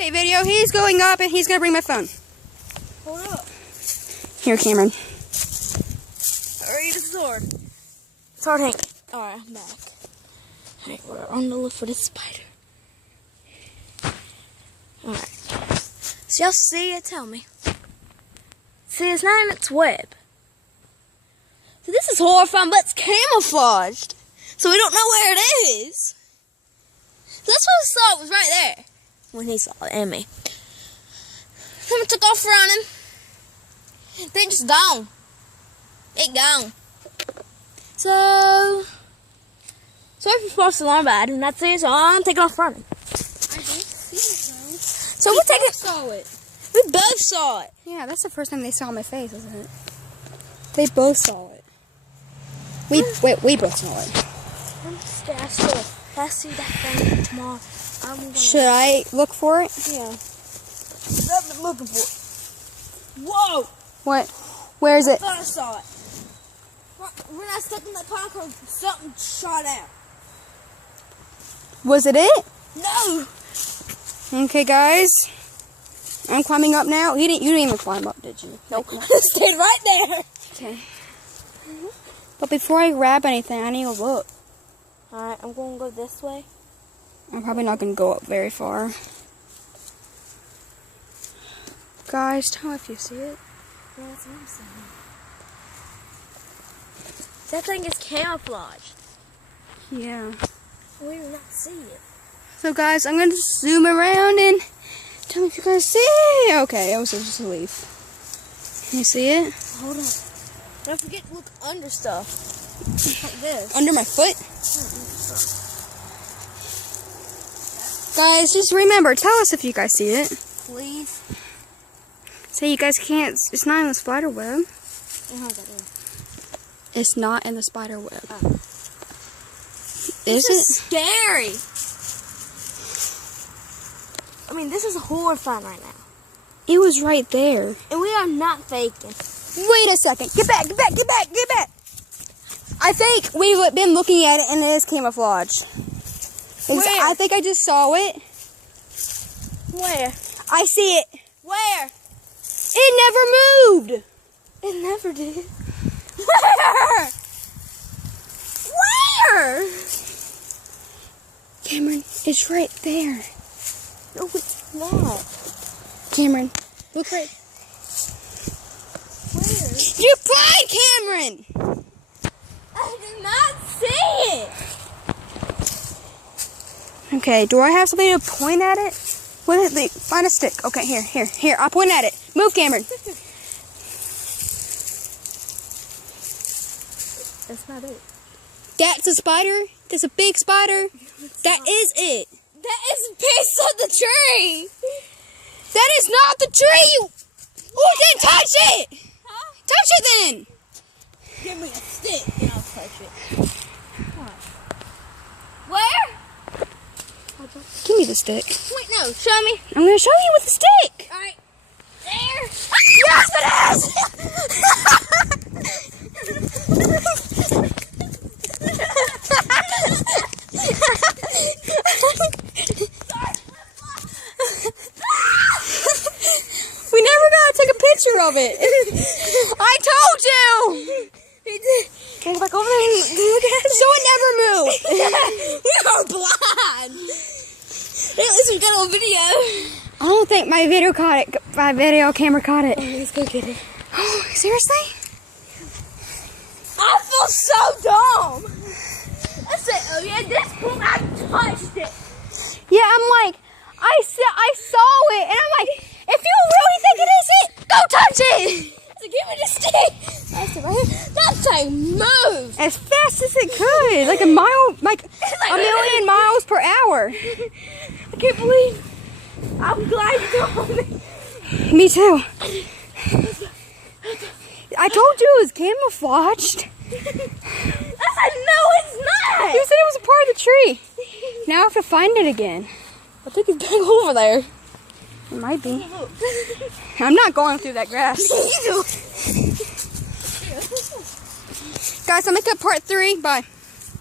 update video. He's going up and he's going to bring my phone. Hold up. Here, Cameron. Hurry the sword. Sword Hank. Alright, I'm back. Alright, we're on the look for this spider. Alright. So y'all see it? Tell me. See, it's not in its web. So this is horrifying, but it's camouflaged. So we don't know where it is. So that's why I saw it was right there. When he saw it, and me. Then we took off running. Then just gone. It gone. So, sorry for false alarm, but I did not see it, so I'm taking off running. I didn't see it, though. So we're taking. Saw it. We both saw it. Yeah, that's the first time they saw my face, isn't it? They both saw it. We both saw it. I see that thing tomorrow. Should I look for it? Yeah. I've been looking for it. Whoa! What? Where is I it? thought I saw it. When I stepped in that popcorn, something shot out. Was it it? No! Okay, guys. I'm climbing up now. You didn't even climb up, did you? Nope. I stayed right there. Okay. But before I grab anything, I need to look. Alright, I'm going to go this way. I'm probably not going to go up very far. Guys, tell me if you see it. Yeah, that's what I'm saying. That thing is camouflaged. Yeah. We do not see it. So, guys, I'm going to zoom around and tell me if you guys see it. Okay, it was just a leaf. Can you see it? Hold on. Don't forget to look under stuff. Like this. Under my foot? Guys, just remember, tell us if you guys see it. Please. Say you guys can't, it's not in the spider web. It's not in the spider web. Oh. Is This is it? scary. I mean, this is horrifying right now. It was right there. And we are not faking. Wait a second. Get back, get back, get back, get back. I think we've been looking at it and it is camouflaged. Where? I think I just saw it. Where? I see it. Where? It never moved. It never did. Where? Where? Cameron, it's right there. No, it's not. Cameron, look right. Where? You're blind, Cameron. I do not see it. Okay, do I have something to point at it? Find a stick. Okay, here. I'll point at it. Move, Cameron. That's not it. That's a spider? That's a big spider? That is it. That is a piece of the tree. That is not the tree. Oh, then touch it. Huh? Touch it then. Give me a stick and I'll touch it. Where? Give me the stick. Wait, no. Show me. I'm going to show you with the stick. All right. There. Yes, it is. We never got to take a picture of it. I told you. He did. Can I go back over there and look at it? So it never moved. We are blind. At least we got a video. I don't think my video caught it. My video camera caught it. Let's go get it. Seriously? I feel so dumb. I said, oh yeah, this point I touched it. Yeah, I'm like, I saw it, and I'm like, if you really think it is it, go touch it. So give me the stick. That's it right here. That thing moves. As fast as it could, like a mile, like a million miles per hour. I can't believe I'm glad you told me. Me too. I told you it was camouflaged. I said, no, it's not. You said it was a part of the tree. Now I have to find it again. I think it's back over there. It might be. I'm not going through that grass. Guys, I'll make up part 3. Bye.